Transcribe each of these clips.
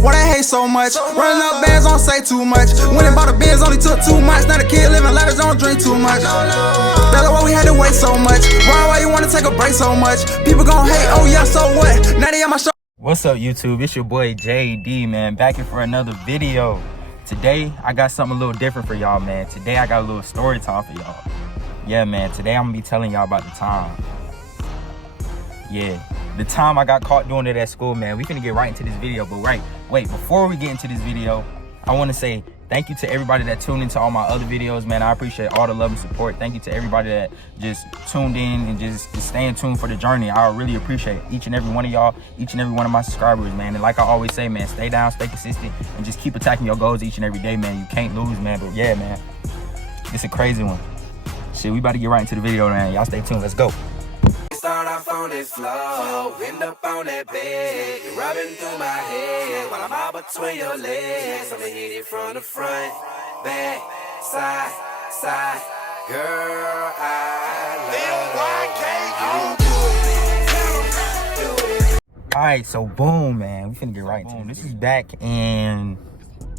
Boy, they hate so much. Running up bands, don't say too much. Winning by the Benz only took 2 months. Now the kid living letters, don't drink too much. That's why we had to wait so much. Why you wanna take a break so much? People gon' hate, oh yeah, so what? Now they on my show. What's up, YouTube? It's your boy JD, man, back here for another video. Today I got something a little different for y'all, man. Today I got a little story time for y'all. Yeah, man, today I'm gonna be telling y'all about the time. Yeah, the time I got caught doing it at school, man. We finna get right into this video, but wait, before we get into this video, I wanna say thank you to everybody that tuned into all my other videos, man. I appreciate all the love and support. Thank you to everybody that just tuned in and just staying tuned for the journey. I really appreciate each and every one of y'all, each and every one of my subscribers, man. And like I always say, man, stay down, stay consistent, and just keep attacking your goals each and every day, man. You can't lose, man. But yeah, man, it's a crazy one. Shit, we about to get right into the video, man. Y'all stay tuned. Let's go. Start off on this floor, end up on that bed. You're rubbing through my head while I'm out between your legs. I'ma hit it from the front, back, side, side. Girl, I love you. Alright, so boom, man. We finna get right into it. This is back in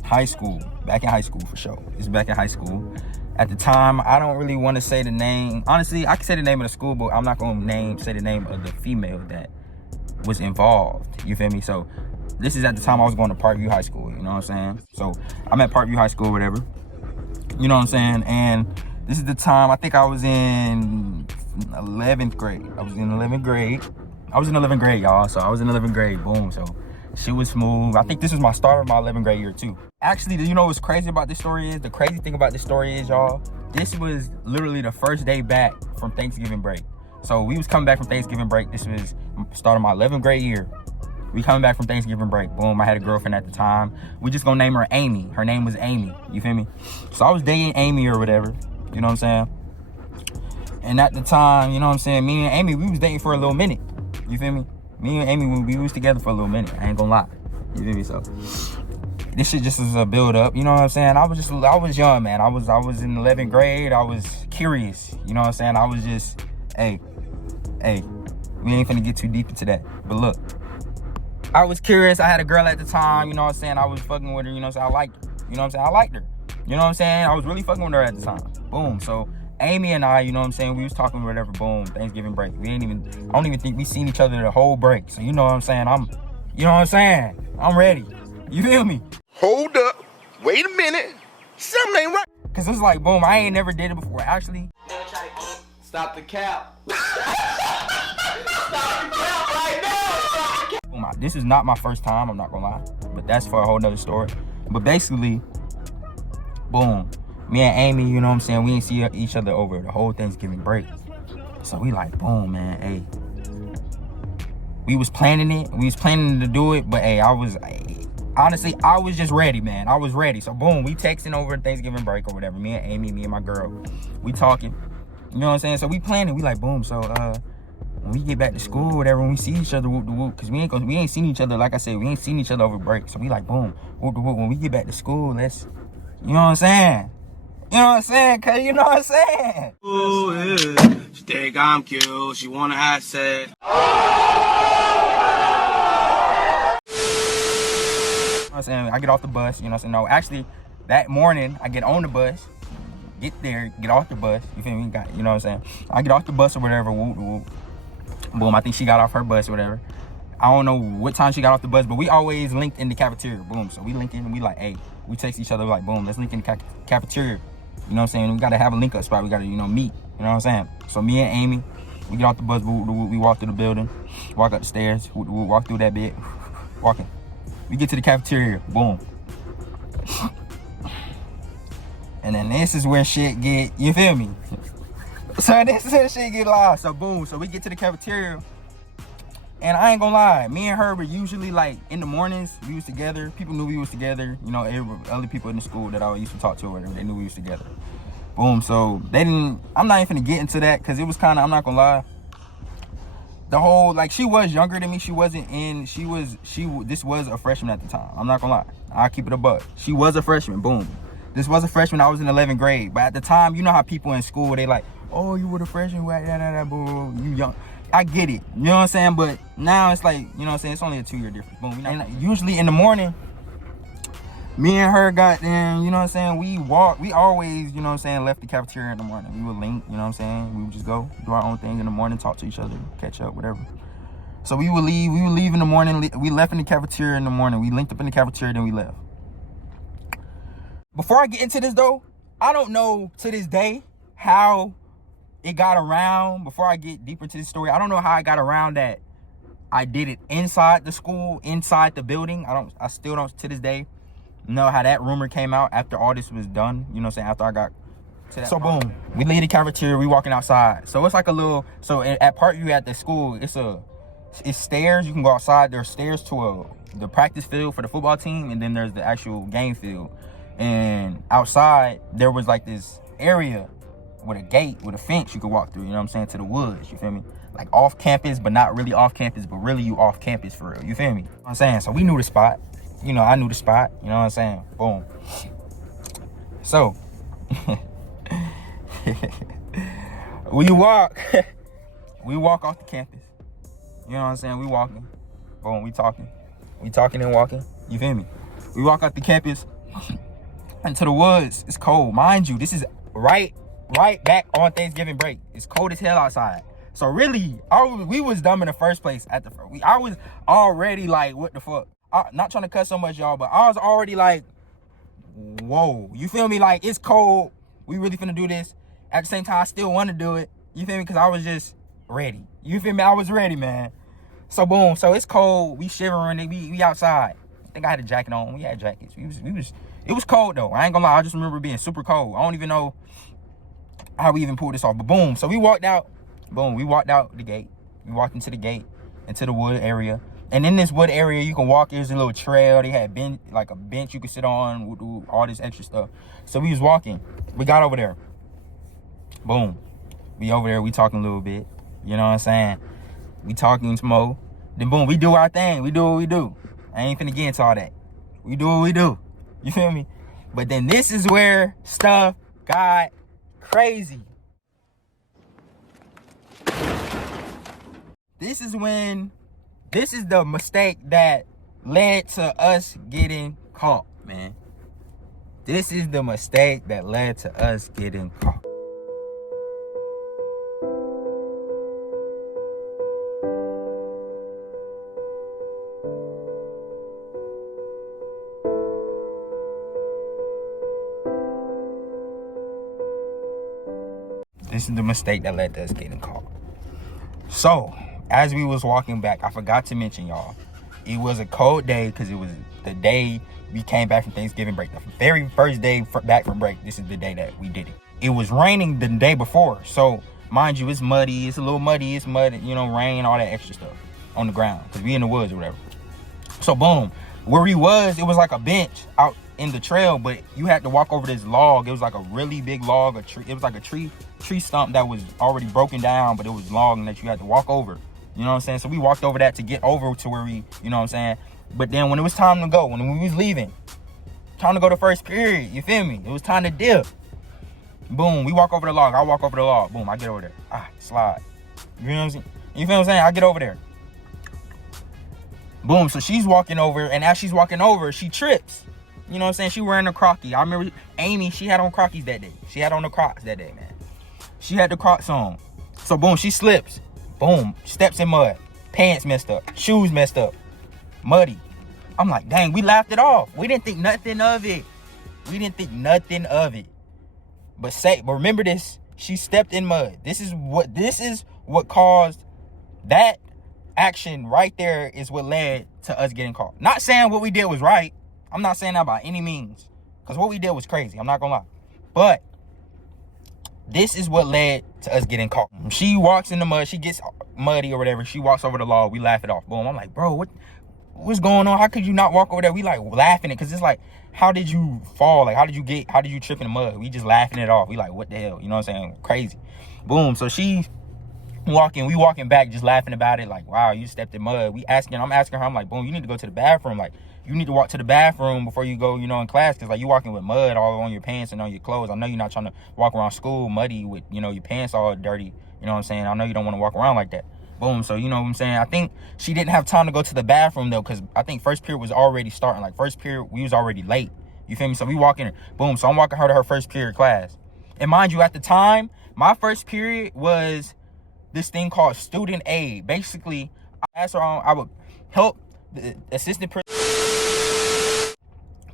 high school. Back in high school for sure. This is back in high school. At the time, I don't really want to say the name. Honestly, I can say the name of the school, but I'm not going to say the name of the female that was involved. You feel me? So this is at the time I was going to Parkview High School. You know what I'm saying? So I'm at Parkview High School or whatever. You know what I'm saying? And this is the time, I think I was in 11th grade. I was in 11th grade, y'all. So I was in 11th grade. Boom. So she was smooth. I think this was my start of my 11th grade year too. Actually, you know what's crazy about this story is? The crazy thing about this story is, y'all, this was literally the first day back from Thanksgiving break. So we was coming back from Thanksgiving break. This was start of my 11th grade year. We coming back from Thanksgiving break. Boom, I had a girlfriend at the time. We just gonna name her Amy. Her name was Amy, you feel me? So I was dating Amy or whatever, you know what I'm saying? And at the time, you know what I'm saying, me and Amy, we was dating for a little minute, you feel me? Me and Amy, we was together for a little minute. I ain't gonna lie. You feel me? So this shit just was a build up. You know what I'm saying? I was young, man. I was in 11th grade. I was curious. You know what I'm saying? I was just, hey, we ain't finna get too deep into that. But look, I was curious. I had a girl at the time. You know what I'm saying? I was fucking with her. You know what I'm saying? I liked her. You know what I'm saying? I liked her. You know what I'm saying? I was really fucking with her at the time. Boom. So Amy and I, you know what I'm saying, we was talking whatever, boom, Thanksgiving break. I don't even think we seen each other the whole break. So you know what I'm saying, you know what I'm saying? I'm ready. You feel me? Hold up. Wait a minute. Something ain't right. Cause it's like, boom, I ain't never did it before. Actually, stop the cap. Stop the cap right now. Boom, this is not my first time, I'm not gonna lie. But that's for a whole nother story. But basically, boom, me and Amy, you know what I'm saying, we ain't see each other over the whole Thanksgiving break. So we like, boom, man, hey. We was planning it. We was planning to do it, but hey, honestly, I was just ready, man. I was ready. So boom, we texting over Thanksgiving break or whatever. Me and Amy, me and my girl, we talking. You know what I'm saying? So we planning. We like, boom. So when we get back to school or whatever, when we see each other, whoop the whoop, cause we ain't seen each other. Like I said, we ain't seen each other over break. So we like, boom, whoop the whoop. When we get back to school, let's, you know what I'm saying? You know what I'm saying? Cause you know what I'm saying? Ooh, yeah. She think I'm cute. She wanna have sex. You know what I'm saying? I get off the bus, you know what I'm saying? No, actually, that morning, I get on the bus, get there, get off the bus, you feel me? You know what I'm saying? I get off the bus or whatever, whoop, whoop. Boom, I think she got off her bus or whatever. I don't know what time she got off the bus, but we always linked in the cafeteria, boom. So we link in and we like, hey, we text each other like, boom, let's link in the cafeteria. You know what I'm saying? We gotta have a link up spot, we gotta, you know, meet, you know what I'm saying? So me and Amy, we get off the bus, we walk through the building, walk up the stairs, we walk through that bit, walking. We get to the cafeteria, boom. And then this is where shit get, you feel me? So this is where shit get lost. So boom, so we get to the cafeteria. And I ain't gonna lie, me and her were usually like in the mornings, we was together. People knew we was together. You know, other people in the school that I used to talk to or whatever, they knew we was together. Boom, so they didn't, I'm not even gonna get into that because it was kind of, I'm not gonna lie. The whole, like, she was younger than me. This was a freshman at the time. I'm not gonna lie. I'll keep it a buck. She was a freshman, boom. This was a freshman, I was in 11th grade. But at the time, you know how people in school, they like, oh, you were the freshman, you young. I get it, you know what I'm saying? But now it's like, you know what I'm saying? It's only a 2-year difference, boom. And usually in the morning, Me and her got in, you know what I'm saying? We always, you know what I'm saying, left the cafeteria in the morning. We would link, you know what I'm saying? We would just go do our own thing in the morning, talk to each other, catch up, whatever. So we would leave in the morning. We left in the cafeteria in the morning. We linked up in the cafeteria, then we left. Before I get into this though, I don't know to this day how it got around. Before I get deeper into this story, I don't know how I got around that I did it inside the school, inside the building. I still don't to this day know how that rumor came out after all this was done. You know what I'm saying? After I got to that. So boom, we leave the cafeteria, we walking outside. So it's like a little, so at Parkview at the school, it's stairs. You can go outside. There's stairs to the practice field for the football team, and then there's the actual game field. And outside there was like this area with a gate, with a fence you could walk through, you know what I'm saying, to the woods, you feel me? Like off campus, but not really off campus, but really you off campus for real, you feel me? You know what I'm saying? So we knew the spot. You know, I knew the spot, you know what I'm saying? Boom. So, we walk off the campus. You know what I'm saying? We walking. Boom, we talking and walking, you feel me? We walk off the campus into the woods. It's cold. Mind you, this is right back on Thanksgiving break. It's cold as hell outside. So really, we was dumb in the first place. I was already like, what the fuck? Not trying to cut so much, y'all, but I was already like, whoa. You feel me? Like, it's cold. We really finna do this. At the same time, I still want to do it. You feel me? Because I was just ready. You feel me? I was ready, man. So boom. So it's cold. We shivering. We outside. I think I had a jacket on. We had jackets. It was cold though. I ain't gonna lie. I just remember it being super cold. I don't even know how we even pulled this off. But boom. So we walked out. Boom. We walked out the gate. We walked into the gate, into the wood area. And in this wood area, you can walk. There's a little trail. They had like a bench you could sit on. Do all this extra stuff. So we was walking. We got over there. Boom. We over there. We talking a little bit. You know what I'm saying? We talking some more. Then boom, we do our thing. We do what we do. I ain't finna get into all that. We do what we do. You feel me? But then this is where stuff got crazy. This is the mistake that led to us getting caught, man. This is the mistake that led to us getting caught. This is the mistake that led to us getting caught. So, as we was walking back, I forgot to mention, y'all, it was a cold day because it was the day we came back from Thanksgiving break. The very first day back from break, this is the day that we did it. It was raining the day before. So, mind you, it's muddy. It's a little muddy. It's mud, you know, rain, all that extra stuff on the ground because we in the woods or whatever. So, boom. Where we was, it was like a bench out in the trail, but you had to walk over this log. It was like a really big log, a tree. It was like a tree stump that was already broken down, but it was long that you had to walk over. You know what I'm saying? So we walked over that to get over to where we, you know what I'm saying? But then when it was time to go, when we was leaving, time to go to first period, you feel me? It was time to dip. Boom, we walk over the log. I walk over the log. Boom, I get over there. Slide. You know what I'm saying? You feel what I'm saying? I get over there. Boom, so she's walking over, and as she's walking over, she trips. You know what I'm saying? She wearing a Crocky. I remember Amy, she had on Crockies that day. She had on the Crocs that day, man. She had the Crocs on. So boom, she slips. Boom, steps in mud. Pants messed up. Shoes messed up. Muddy. I'm like, dang, we laughed it off. We didn't think nothing of it. But remember this, she stepped in mud. This is what caused that action right there is what led to us getting caught. Not saying what we did was right. I'm not saying that by any means. Because what we did was crazy. I'm not gonna lie. But this is what led to us getting caught. She walks in the mud. She gets muddy or whatever. She walks over the log. We laugh it off. Boom. I'm like, bro, what's going on? How could you not walk over there? We like laughing it because it's like, how did you fall? Like, how did you trip in the mud? We just laughing it off. We like, what the hell? You know what I'm saying? Crazy. Boom. So we walking back just laughing about it. Like, wow, you stepped in mud. I'm asking her, I'm like, boom, you need to go to the bathroom. Like, you need to walk to the bathroom before you go, you know, in class. Because, like, you walking with mud all on your pants and on your clothes. I know you're not trying to walk around school muddy with, you know, your pants all dirty. You know what I'm saying? I know you don't want to walk around like that. Boom. So, you know what I'm saying? I think she didn't have time to go to the bathroom, though, because I think first period was already starting. Like, first period, we was already late. You feel me? So we walk in, boom. So I'm walking her to her first period class. And mind you, at the time, my first period was this thing called student aid. Basically, I would help the assistant principal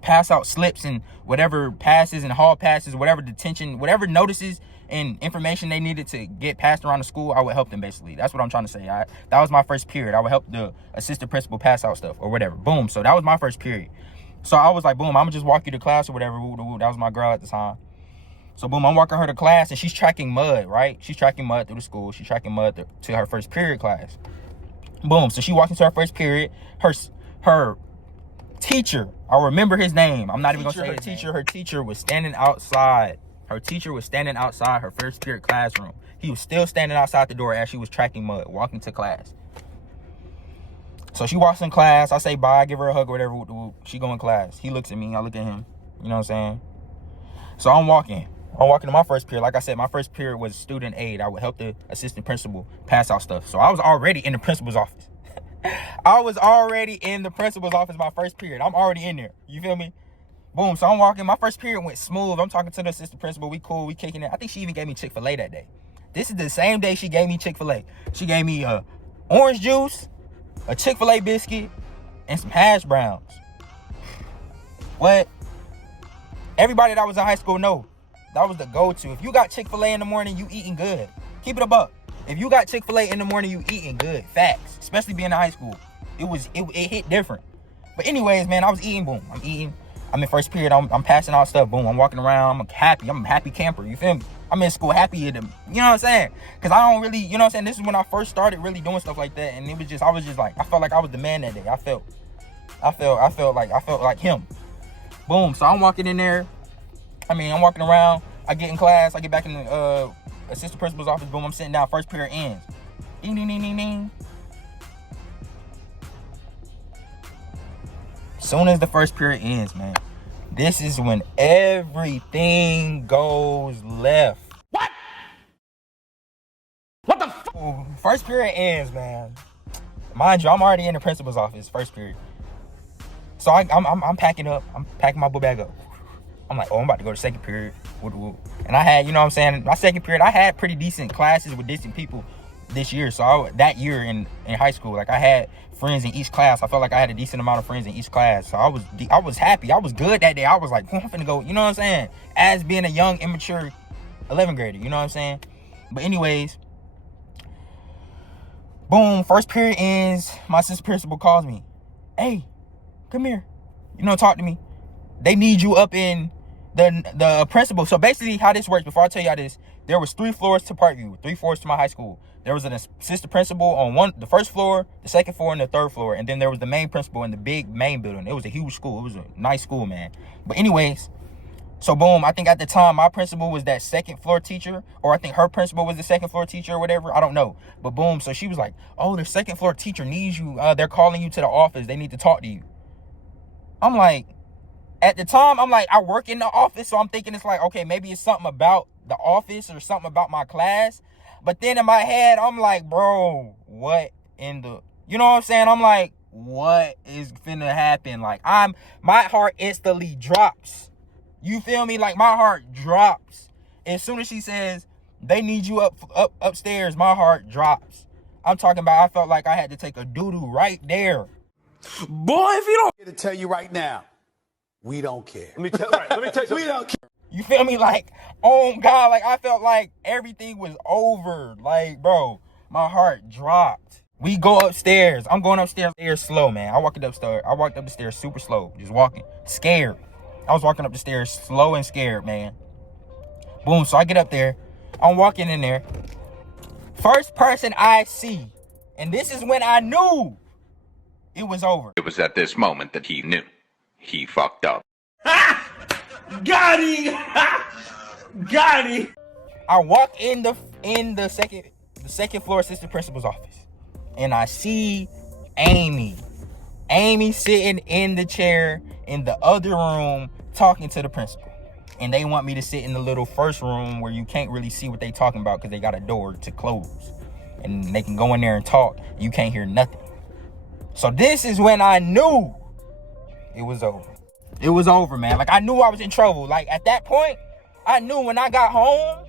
pass out slips and whatever passes and hall passes, whatever detention, whatever notices and information they needed to get passed around the school. I would help them, basically. That's what I'm trying to say. That was my first period. I would help the assistant principal pass out stuff or whatever. Boom. So that was my first period. So I was like, boom, I'm gonna just walk you to class or whatever. That was my girl at the time. So boom, I'm walking her to class, and she's tracking mud, right? She's tracking mud through the school. She's tracking mud to her first period class. Boom. So she walks into her first period. Her teacher, I remember his name. I'm not even gonna say her teacher. Her teacher was standing outside. Her teacher was standing outside her first period classroom. He was still standing outside the door as she was tracking mud, walking to class. So she walks in class. I say bye, give her a hug or whatever. She go in class. He looks at me. I look at him. You know what I'm saying? So I'm walking to my first period. Like I said, my first period was student aid. I would help the assistant principal pass out stuff. So I was already in the principal's office. I was already in the principal's office my first period. I'm already in there. You feel me? Boom. So I'm walking. My first period went smooth. I'm talking to the assistant principal. We cool. We kicking it. I think she even gave me Chick-fil-A that day. This is the same day she gave me Chick-fil-A. She gave me orange juice, a Chick-fil-A biscuit, and some hash browns. What? Everybody that was in high school know that was the go-to. If you got Chick-fil-A in the morning, you eating good. Keep it a buck. If you got Chick-fil-A in the morning, you eating good. Facts. Especially being in high school. It hit different. But anyways, man, I was eating. Boom. I'm eating. I'm in first period. I'm passing out stuff. Boom. I'm walking around. I'm happy. I'm a happy camper. You feel me? I'm in school happy. You know what I'm saying? Because I don't really, you know what I'm saying? This is when I first started really doing stuff like that. And I was just like, I felt like I was the man that day. I felt like him. Boom. So I'm walking in there. I'm walking around. I get in class. I get back in the assistant principal's office. Boom. I'm sitting down. First period ends. Ding, ding, ding, ding, ding. Soon as the first period ends, man, this is when everything goes left. What the fuck? First period ends, man. Mind you, I'm already in the principal's office. First period. So I'm packing up. I'm packing my book bag up. I'm like, oh, I'm about to go to second period. And I had, you know what I'm saying, my second period, I had pretty decent classes with decent people this year. So that year in high school, like I had friends in each class. I felt like I had a decent amount of friends in each class. So I was happy. I was good that day. I was like, I'm finna go, you know what I'm saying? As being a young, immature 11th grader, you know what I'm saying? But anyways, boom, first period ends. My assistant principal calls me. Hey, come here. Talk to me. They need you up in the principal. So basically how this works, before I tell y'all this, there was 3 floors to Parkview, 3 floors to my high school. There was an assistant principal on the first floor, the second floor, and the third floor. And then there was the main principal in the big main building. It was a huge school. It was a nice school, man. But anyways, so boom, I think at the time my principal was that second floor teacher, or I think her principal was the second floor teacher or whatever. I don't know. But boom, so she was like, oh, the second floor teacher needs you. They're calling you to the office. They need to talk to you. I'm like, at the time, I'm like, I work in the office, so I'm thinking it's like, okay, maybe it's something about the office or something about my class. But then in my head, I'm like, bro, what in the, you know what I'm saying? I'm like, what is finna happen? Like, my heart instantly drops. You feel me? Like, my heart drops. As soon as she says, they need you upstairs, my heart drops. I'm talking about, I felt like I had to take a doo-doo right there. Boy, if you don't... To tell you right now, we don't care. Let me tell you. We don't care. You feel me? Like, oh God, like I felt like everything was over. Like, bro, my heart dropped. We go upstairs. I'm going upstairs slow, man. I walked up the stairs super slow, just walking, scared. I was walking up the stairs slow and scared, man. Boom, so I get up there. I'm walking in there. First person I see, and this is when I knew it was over. It was at this moment that he knew. He fucked up. Got him! Got him! I walk in the second floor assistant principal's office, and I see Amy sitting in the chair in the other room talking to the principal. And they want me to sit in the little first room where you can't really see what they talking about because they got a door to close. And they can go in there and talk. You can't hear nothing. So this is when I knew it was over. It was over, man. Like, I knew I was in trouble. Like, at that point, I knew when I got home,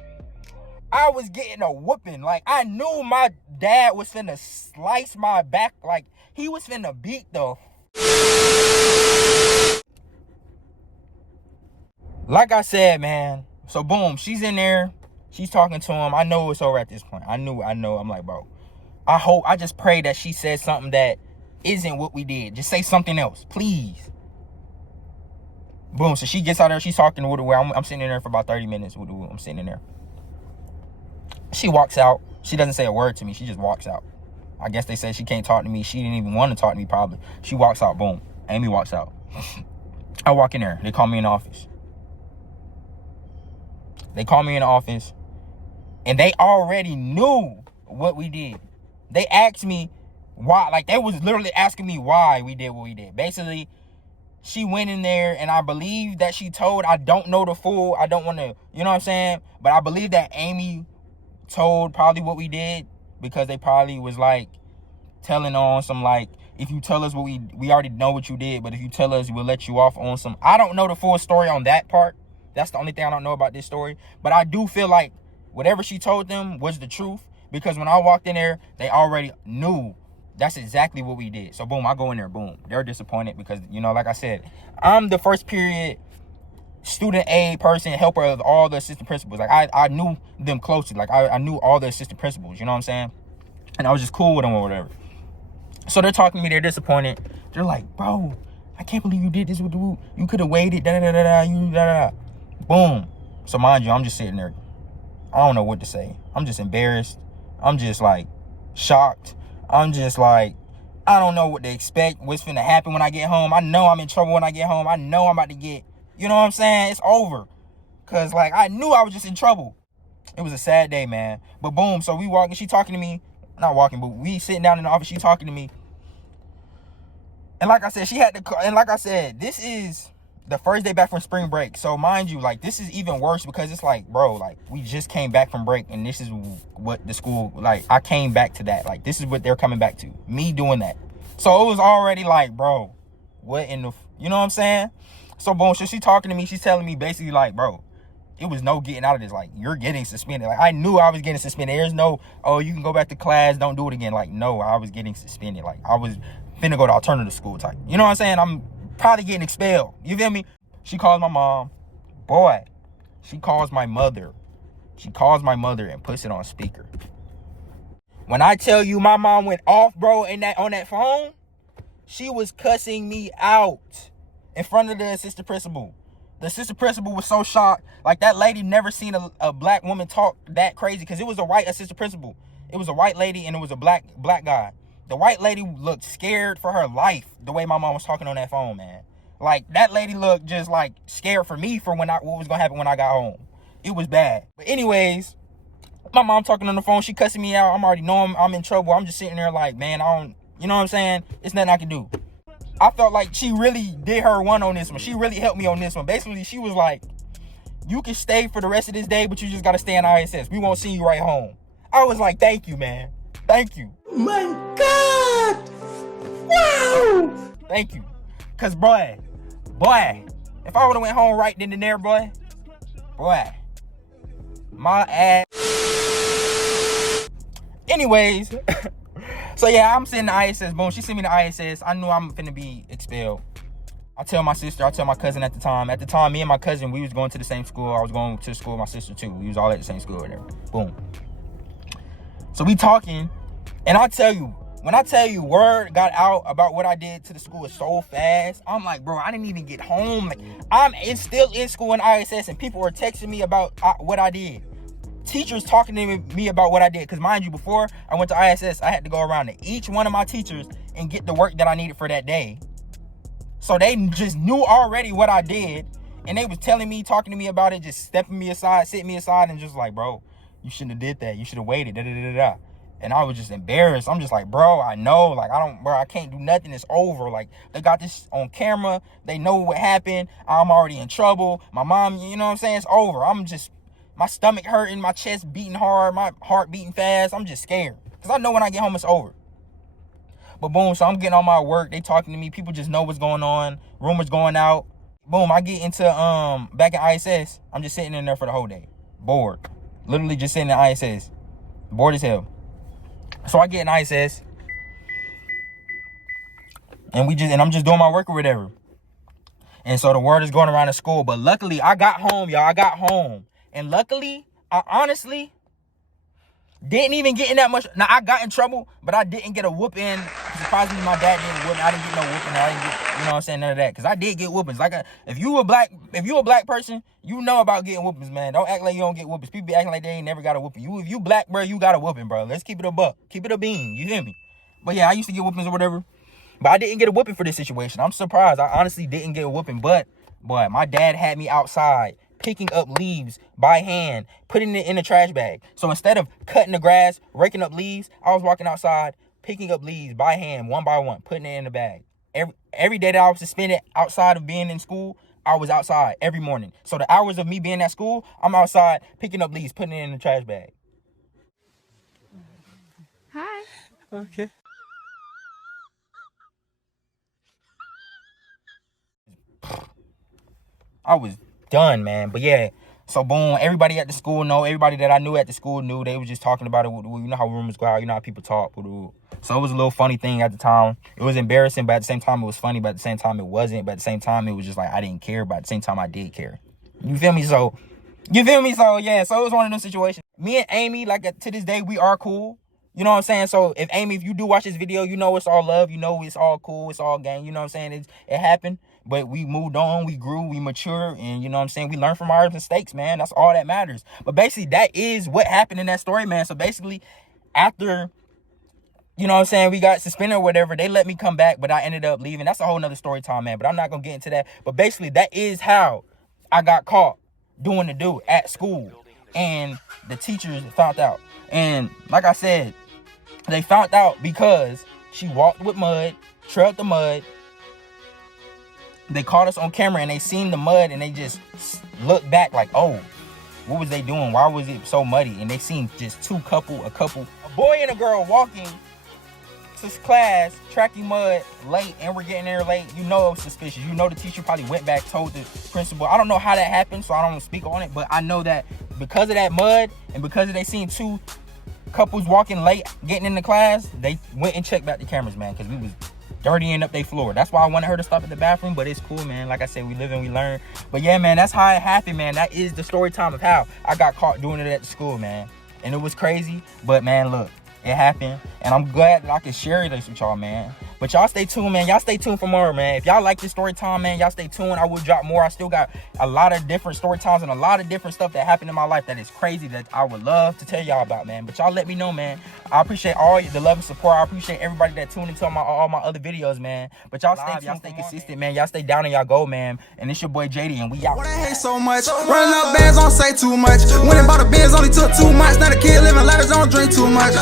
I was getting a whooping. Like, I knew my dad was finna slice my back. Like, he was finna beat the... Like I said, man. So, boom, she's in there. She's talking to him. I know it's over at this point. I know. I'm like, bro, I just pray that she says something that isn't what we did. Just say something else, please. Boom, so she gets out there. She's talking with her. I'm sitting in there for about 30 minutes. I'm sitting in there. She walks out. She doesn't say a word to me. She just walks out. I guess they said she can't talk to me. She didn't even want to talk to me, probably. She walks out. Boom. Amy walks out. I walk in there. They call me in the office. And they already knew what we did. They asked me why. Like, they was literally asking me why we did what we did. Basically, she went in there, and I believe that she told, I don't know the full, I don't want to, you know what I'm saying? But I believe that Amy told probably what we did, because they probably was like telling on some, like, if you tell us what we already know what you did, but if you tell us, we'll let you off on some. I don't know the full story on that part. That's the only thing I don't know about this story. But I do feel like whatever she told them was the truth, because when I walked in there, they already knew that's exactly what we did. So boom, I go in there, boom. They're disappointed because, you know, like I said, I'm the first period student aid person, helper of all the assistant principals. Like, I knew them closely. Like, I knew all the assistant principals, you know what I'm saying? And I was just cool with them or whatever. So they're talking to me, they're disappointed. They're like, bro, I can't believe you did this with the woo. You could have waited, Boom. So mind you, I'm just sitting there. I don't know what to say. I'm just embarrassed. I'm just like shocked. I'm just like, I don't know what to expect. What's finna happen when I get home. I know I'm in trouble when I get home. I know I'm about to get, you know what I'm saying? It's over. Cause like, I knew I was just in trouble. It was a sad day, man. But boom, so we walking, she talking to me. Not walking, but we sitting down in the office, she talking to me. And like I said, she had to, and like I said, this is the first day back from spring break. So mind you, like, this is even worse because it's like, bro, like, we just came back from break, and this is what the school, like, I came back to that. Like, this is what they're coming back to. Me doing that. So it was already like, bro, what in the, you know what I'm saying? So boom, so she talking to me, she's telling me basically like, bro, it was no getting out of this. Like, you're getting suspended. Like, I knew I was getting suspended. There's no, oh, you can go back to class, don't do it again. Like, no, I was getting suspended. Like, I was finna go to alternative school type. You know what I'm saying? I'm probably getting expelled. You feel me? She calls my mom. Boy, she calls my mother. She calls my mother and puts it on speaker. When I tell you my mom went off, bro, on that phone, she was cussing me out in front of the assistant principal. The assistant principal was so shocked. Like, that lady never seen a black woman talk that crazy, because it was a white assistant principal. It was a white lady and it was a black guy. The white lady looked scared for her life the way my mom was talking on that phone, man. Like, that lady looked just like scared for me for what was gonna happen when I got home. It was bad. But anyways, my mom talking on the phone, she cussing me out. I'm already knowing I'm in trouble. I'm just sitting there like, man, I don't, you know what I'm saying? It's nothing I can do. I felt like she really did her one on this one. She really helped me on this one. Basically, she was like, you can stay for the rest of this day, but you just gotta stay in ISS. We won't see you right home. I was like, thank you, man. Thank you. My God! Wow! Thank you. Cause boy, if I would've went home right then and there, boy, my ass. Anyways, so yeah, I'm sitting in the ISS. Boom, she sent me to ISS. I knew I'm finna be expelled. I tell my sister, I tell my cousin at the time. At the time, me and my cousin, we was going to the same school. I was going to school with my sister too. We was all at the same school or whatever. Boom. So we talking, and I tell you, when I tell you word got out about what I did to the school so fast, I'm like, bro, I didn't even get home. Like, I'm still in school in ISS, and people were texting me about what I did. Teachers talking to me about what I did. Because mind you, before I went to ISS, I had to go around to each one of my teachers and get the work that I needed for that day. So they just knew already what I did, and they was telling me, talking to me about it, just stepping me aside, sitting me aside, and just like, bro, you shouldn't have did that. You should have waited. And I was just embarrassed. I'm just like, bro, I know. Like, I can't do nothing. It's over. Like, they got this on camera. They know what happened. I'm already in trouble. My mom, you know what I'm saying? It's over. I'm just, my stomach hurting, my chest beating hard, my heart beating fast. I'm just scared. Because I know when I get home, it's over. But boom, so I'm getting all my work. They talking to me. People just know what's going on. Rumors going out. Boom, I get into back in ISS. I'm just sitting in there for the whole day, bored, literally just sitting in ISS, bored as hell. So I get in ISS, and I'm just doing my work or whatever. And so the word is going around the school. But luckily, I got home, y'all. I got home, and luckily, I honestly didn't even get in that much. Now, I got in trouble, but I didn't get a whooping. Surprisingly, my dad didn't whoop me. I didn't get no whooping. I didn't get, you know what I'm saying, none of that. Because I did get whoopings. Like, if you a black person, you know about getting whoopings, man. Don't act like you don't get whoopings. People be acting like they ain't never got a whooping. If you black, bro, you got a whooping, bro. Let's keep it a buck. Keep it a bean. You hear me? But yeah, I used to get whoopings or whatever. But I didn't get a whooping for this situation. I'm surprised. I honestly didn't get a whooping. But my dad had me outside picking up leaves by hand, putting it in a trash bag. So instead of cutting the grass, raking up leaves, I was walking outside, picking up leaves by hand, one by one, putting it in the bag. Every day that I was suspended outside of being in school, I was outside every morning. So the hours of me being at school, I'm outside picking up leaves, putting it in the trash bag. Hi. Okay. I was done, man. But yeah, so boom, everybody at the school know, everybody that I knew at the school knew. They was just talking about it. You know how rumors go out, you know how people talk. So it was a little funny thing at the time. It was embarrassing, but at the same time it was funny, but at the same time it wasn't. But at the same time it was just like I didn't care, but at the same time I did care. You feel me? So yeah, so it was one of those situations. Me and Amy, like to this day, we are cool. You know what I'm saying? So if Amy, if you do watch this video, you know it's all love. You know it's all cool. It's all gang. You know what I'm saying? It happened. But we moved on, we grew, we matured, and you know what I'm saying? We learned from our mistakes, man. That's all that matters. But basically, that is what happened in that story, man. So basically, after, you know what I'm saying, we got suspended or whatever, they let me come back, but I ended up leaving. That's a whole nother story time, man. But I'm not going to get into that. But basically, that is how I got caught doing the do at school. And the teachers found out. And like I said, they found out because she walked with mud, trailed the mud. They caught us on camera and they seen the mud and they just looked back like, oh, what was they doing? Why was it so muddy? And they seen just a boy and a girl walking to class, tracking mud late, and we're getting there late. You know it was suspicious. You know the teacher probably went back, told the principal. I don't know how that happened, so I don't want to speak on it, but I know that because of that mud and because they seen two couples walking late, getting into class, they went and checked back the cameras, man, because we was dirtying up their floor. That's why I wanted her to stop at the bathroom, but it's cool, man. Like I said, we live and we learn. But yeah, man, that's how it happened, man. That is the story time of how I got caught doing it at the school, man. And it was crazy, but man, look, it happened, and I'm glad that I could share this with y'all, man. But y'all stay tuned, man. Y'all stay tuned for more, man. If y'all like this story time, man, y'all stay tuned. I will drop more. I still got a lot of different story times and a lot of different stuff that happened in my life that is crazy that I would love to tell y'all about, man. But y'all let me know, man. I appreciate all the love and support. I appreciate everybody that tuned into all my other videos, man. But y'all stay tuned, y'all stay consistent, man. Y'all stay down and y'all go, man. And it's your boy JD, and we out. What I hate so much, running up bands, don't say too much. Winning by the Benz only took 2 months. Now the kid living letters, don't drink too much.